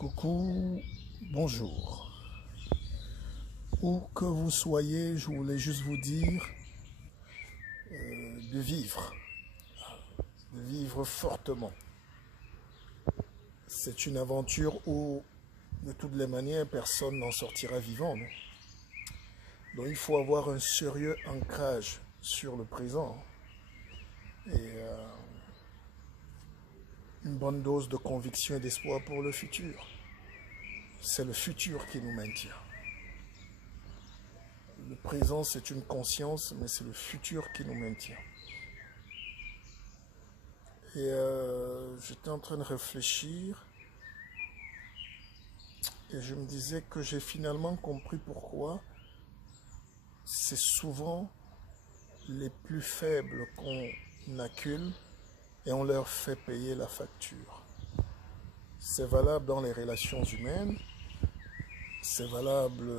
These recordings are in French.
Coucou, bonjour. Où que vous soyez, je voulais juste vous dire de vivre fortement. C'est une aventure où, de toutes les manières, personne n'en sortira vivant. Non? Donc il faut avoir un sérieux ancrage sur le présent et une bonne dose de conviction et d'espoir pour le futur. C'est le futur qui nous maintient. Le présent, c'est une conscience, mais c'est le futur qui nous maintient. Et j'étais en train de réfléchir et je me disais que j'ai finalement compris pourquoi c'est souvent les plus faibles qu'on accule et on leur fait payer la facture. C'est valable dans les relations humaines, c'est valable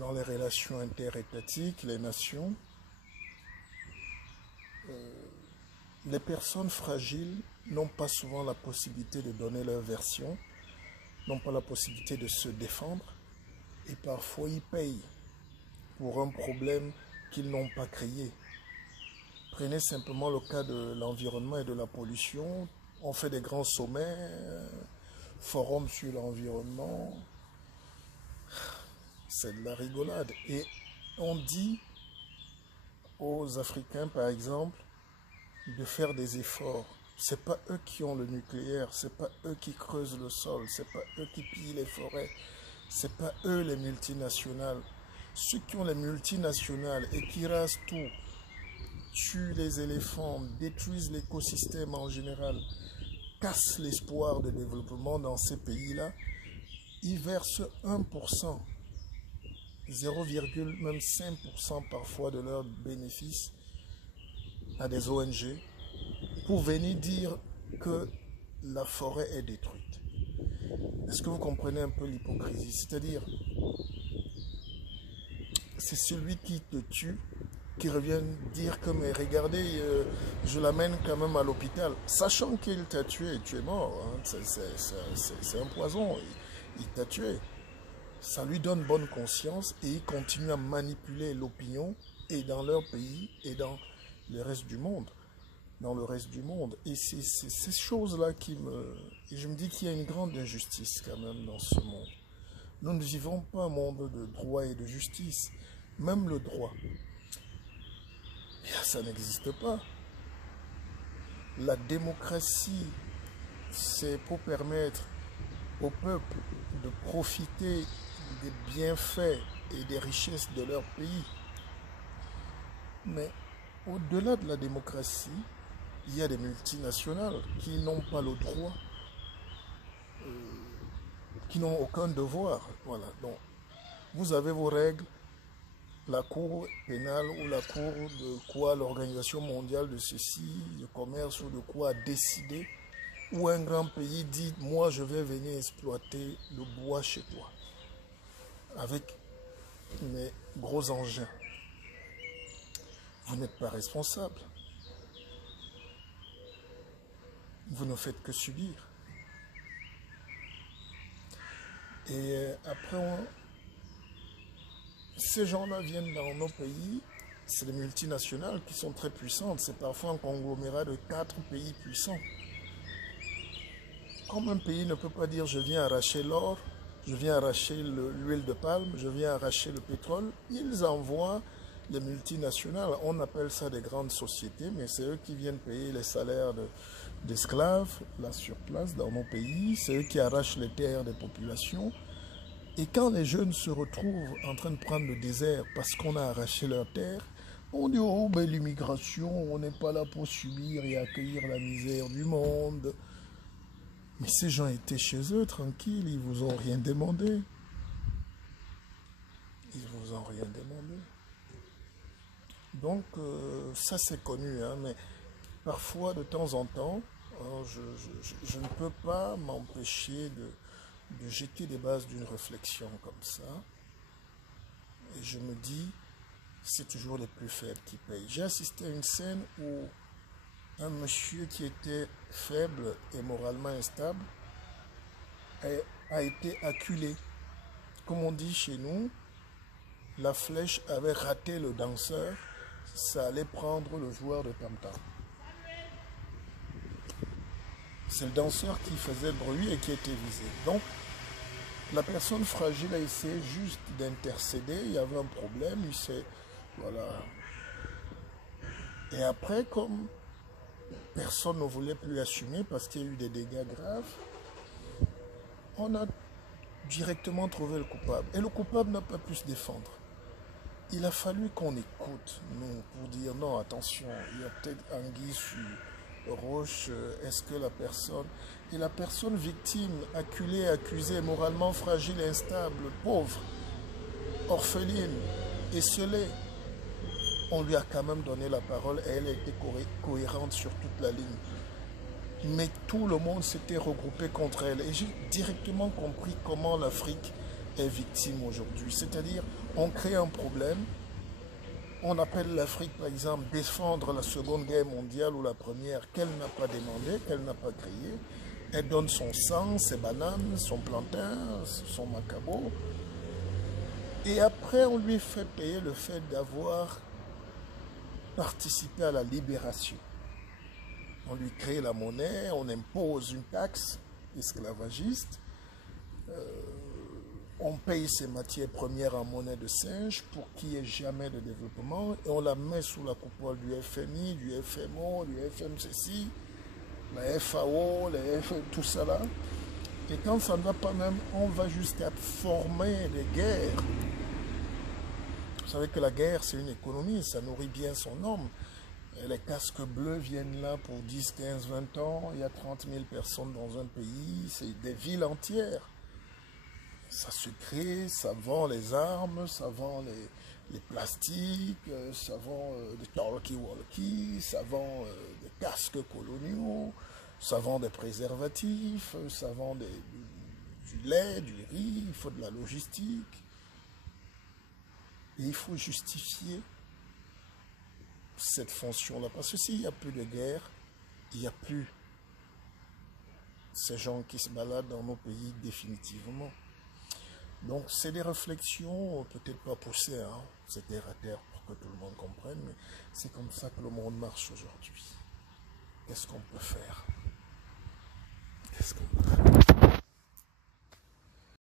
dans les relations interétatiques, les nations. Les personnes fragiles n'ont pas souvent la possibilité de donner leur version, n'ont pas la possibilité de se défendre et parfois ils payent pour un problème qu'ils n'ont pas créé. Prenez simplement le cas de l'environnement et de la pollution. On fait des grands sommets, forums sur l'environnement. C'est de la rigolade. Et on dit aux Africains, par exemple, de faire des efforts. C'est pas eux qui ont le nucléaire, c'est pas eux qui creusent le sol, c'est pas eux qui pillent les forêts, c'est pas eux les multinationales. Ceux qui ont les multinationales et qui rasent tout, tuent les éléphants, détruisent l'écosystème en général, cassent l'espoir de développement dans ces pays-là, ils versent 1%, 0,5% parfois de leurs bénéfices à des ONG pour venir dire que la forêt est détruite. Est-ce que vous comprenez un peu l'hypocrisie? C'est-à-dire, c'est celui qui te tue qui revient dire que mais regardez, je l'amène quand même à l'hôpital, sachant qu'il t'a tué, tu es mort, hein. C'est un poison, il t'a tué. Ça lui donne bonne conscience et il continue à manipuler l'opinion et dans leur pays et dans le reste du monde. Et c'est ces choses-là qui me... Et je me dis qu'il y a une grande injustice quand même dans ce monde. Nous ne vivons pas un monde de droit et de justice. Même le droit, ça n'existe pas. La démocratie, c'est pour permettre au peuple de profiter des bienfaits et des richesses de leur pays. Mais au-delà de la démocratie, il y a des multinationales qui n'ont pas le droit, qui n'ont aucun devoir. Voilà. Donc, vous avez vos règles, la cour pénale ou la cour de quoi l'Organisation mondiale de ceci, de commerce ou de quoi a décidé, où un grand pays dit, moi je vais venir exploiter le bois chez toi, avec mes gros engins. Vous n'êtes pas responsable. Vous ne faites que subir. Et après, ces gens-là viennent dans nos pays, c'est des multinationales qui sont très puissantes. C'est parfois un conglomérat de 4 pays puissants. Comme un pays ne peut pas dire je viens arracher l'or, je viens arracher l'huile de palme, je viens arracher le pétrole, ils envoient les multinationales. On appelle ça des grandes sociétés, mais c'est eux qui viennent payer les salaires d'esclaves, là sur place dans nos pays. C'est eux qui arrachent les terres des populations. Et quand les jeunes se retrouvent en train de prendre le désert parce qu'on a arraché leurs terres, on dit oh ben l'immigration, on n'est pas là pour subir et accueillir la misère du monde. Mais ces gens étaient chez eux tranquilles, ils vous ont rien demandé. Ils vous ont rien demandé. Donc ça c'est connu, hein, mais parfois de temps en temps, je ne peux pas m'empêcher de jeter les bases d'une réflexion comme ça. Et je me dis, c'est toujours les plus faibles qui payent. J'ai assisté à une scène où un monsieur qui était faible et moralement instable a été acculé. Comme on dit chez nous, la flèche avait raté le danseur, ça allait prendre le joueur de tam-tam. C'est le danseur qui faisait le bruit et qui était visé. Donc, la personne fragile a essayé juste d'intercéder, il y avait un problème, il s'est... Voilà. Et après, comme personne ne voulait plus assumer parce qu'il y a eu des dégâts graves, on a directement trouvé le coupable. Et le coupable n'a pas pu se défendre. Il a fallu qu'on écoute, nous, pour dire non, attention, il y a peut-être anguille sur roche, est-ce que la personne... Et la personne victime, acculée, accusée, moralement fragile, instable, pauvre, orpheline, esselée, on lui a quand même donné la parole et elle a été cohérente sur toute la ligne. Mais tout le monde s'était regroupé contre elle. Et j'ai directement compris comment l'Afrique est victime aujourd'hui. C'est-à-dire, on crée un problème, on appelle l'Afrique, par exemple, défendre la Seconde Guerre mondiale ou la Première qu'elle n'a pas demandé, qu'elle n'a pas créée. Elle donne son sang, ses bananes, son plantain, son macabo. Et après, on lui fait payer le fait d'avoir participé à la libération. On lui crée la monnaie, on impose une taxe esclavagiste, on paye ses matières premières en monnaie de singe pour qu'il n'y ait jamais de développement et on la met sous la coupole du FMI, du FMO, du FMCC, la FAO, tout ça là. Et quand ça ne va pas même, on va jusqu'à former des guerres. Vous savez que la guerre, c'est une économie, ça nourrit bien son homme. Et les casques bleus viennent là pour 10, 15, 20 ans. Il y a 30 000 personnes dans un pays, c'est des villes entières. Ça se crée, ça vend les armes, ça vend les plastiques, ça vend des talkie-walkie, ça vend des casques coloniaux, ça vend des préservatifs, ça vend du lait, du riz, il faut de la logistique. Et il faut justifier cette fonction-là. Parce que s'il n'y a plus de guerre, il n'y a plus ces gens qui se baladent dans nos pays définitivement. Donc c'est des réflexions peut-être pas poussées, hein. C'est terre à terre pour que tout le monde comprenne, mais c'est comme ça que le monde marche aujourd'hui. Qu'est-ce qu'on peut faire? Qu'est-ce qu'on peut faire?